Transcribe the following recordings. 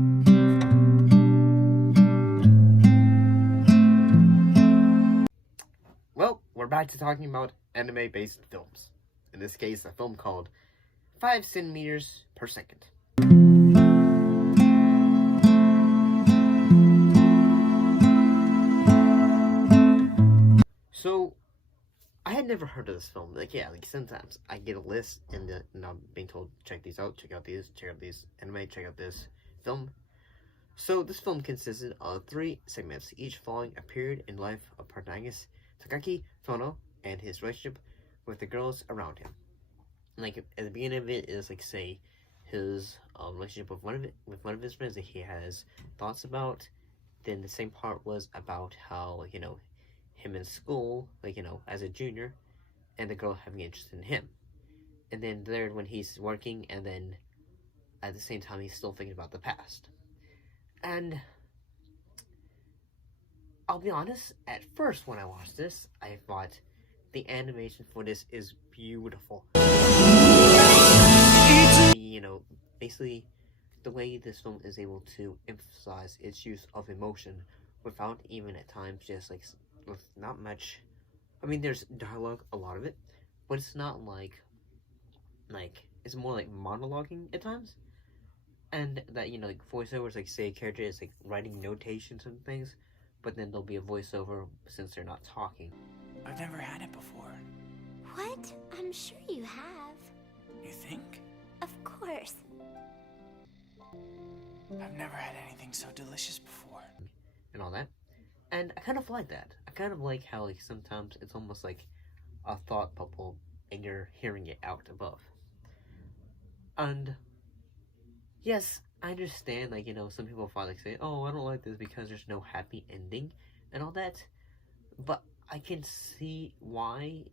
Well, we're back to talking about anime-based films. In this case, a film called 5 centimeters per second. So, I had never heard of this film. Sometimes I get a list and I'm being told, check these out, check out these anime, check out this film. So, this film consisted of 3 segments, each following a period in life of protagonist Takaki Tono and his relationship with the girls around him. Like, at the beginning of it is, say, his relationship with one of his friends that he has thoughts about. Then the same part was about how, him in school, as a junior, and the girl having interest in him. And then third, when he's working, and then at the same time, he's still thinking about the past. And I'll be honest, at first when I watched this, I thought the animation for this is beautiful. Basically, the way this film is able to emphasize its use of emotion without even at times just with not much. I mean, there's dialogue, a lot of it, but it's not like it's more like monologuing at times, and that voiceovers, say a character is writing notations and things, but then there'll be a voiceover since they're not talking. I've never had it before. What? I'm sure you have. You think? Of course. I've never had anything so delicious before. And all that. And I kind of like that. I kind of like how sometimes it's almost like a thought bubble and you're hearing it out above. And yes, I understand, some people probably say, oh, I don't like this because there's no happy ending and all that. But I can see why.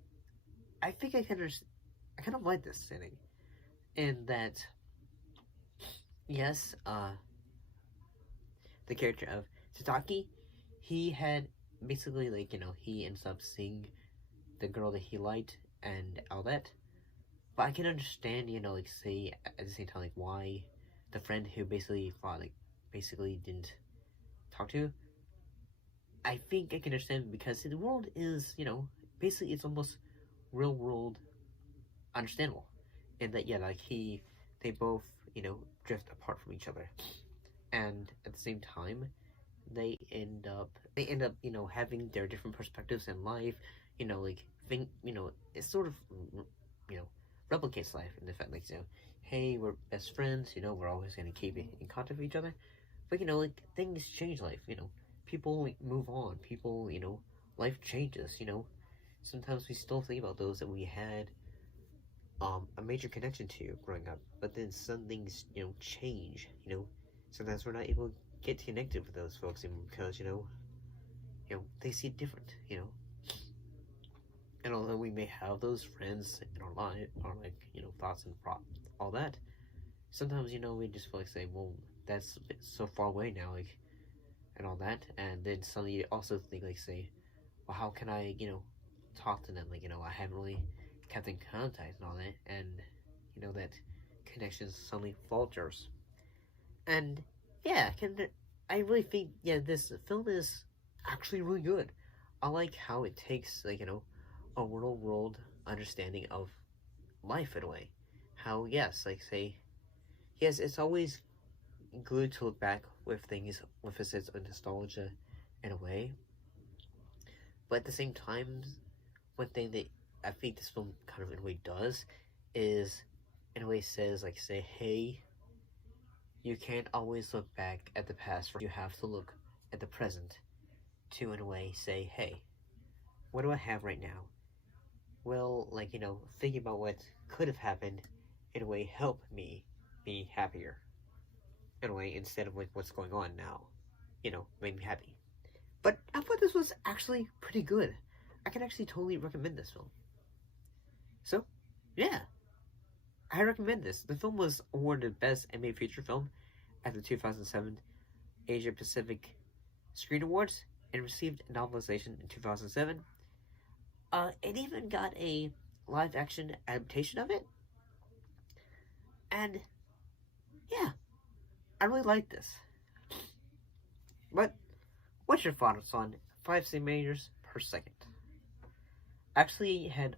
I think I kind of like this setting. In that, yes, the character of Tataki, he had basically, he ends up seeing the girl that he liked and all that. But I can understand, say, at the same time, why the friend who basically thought, basically didn't talk to. I think I can understand because the world is, basically it's almost real world understandable. And that, they both, drift apart from each other. And at the same time, they end up, having their different perspectives in life, it sort of, replicates life in the fact, hey, we're best friends, we're always going to keep in contact with each other. But, things change life, people, move on, people, life changes, Sometimes we still think about those that we had a major connection to growing up, but then some things, change, Sometimes we're not able to get connected with those folks anymore because, they see it different, And although we may have those friends in our life, or thoughts and all that, sometimes, we just feel say, well, that's so far away now, and all that, and then suddenly you also think, say, well, how can I, talk to them, I haven't really kept in contact and all that, and, that connection suddenly falters. And, yeah, I really think, this film is actually really good. I like how it takes, a real world understanding of life in a way. How, yes, it's always good to look back with things with a sense of nostalgia in a way. But at the same time, one thing that I think this film kind of in a way does is, in a way says, say, hey, you can't always look back at the past. You have to look at the present to, in a way, say, hey, what do I have right now? Well, thinking about what could have happened, in a way, help me be happier. In a way, instead of what's going on now, made me happy. But I thought this was actually pretty good. I can actually totally recommend this film. So, yeah, I recommend this. The film was awarded Best Animated Feature Film at the 2007 Asia Pacific Screen Awards and received a novelization in 2007. It even got a live-action adaptation of it. And, yeah, I really like this. But what's your thoughts on 5 centimeters per second? Actually, had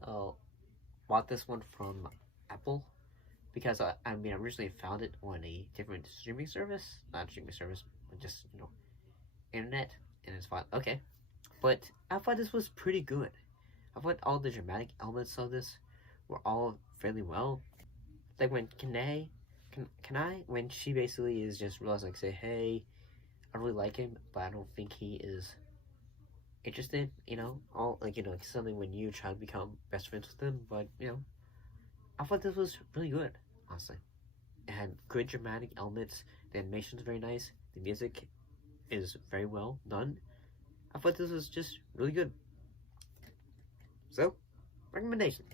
bought this one from Apple because I originally found it on a different streaming service, not streaming service, but just internet, and it's fine. Okay, but I thought this was pretty good. I thought all the dramatic elements of this were all fairly well. Like when Kanai, when she basically is just realizing, like, say, hey, I really like him, but I don't think he is interested, all, something when you try to become best friends with them, but, I thought this was really good, honestly. It had good dramatic elements, the animation is very nice, the music is very well done. I thought this was just really good. So, recommendation.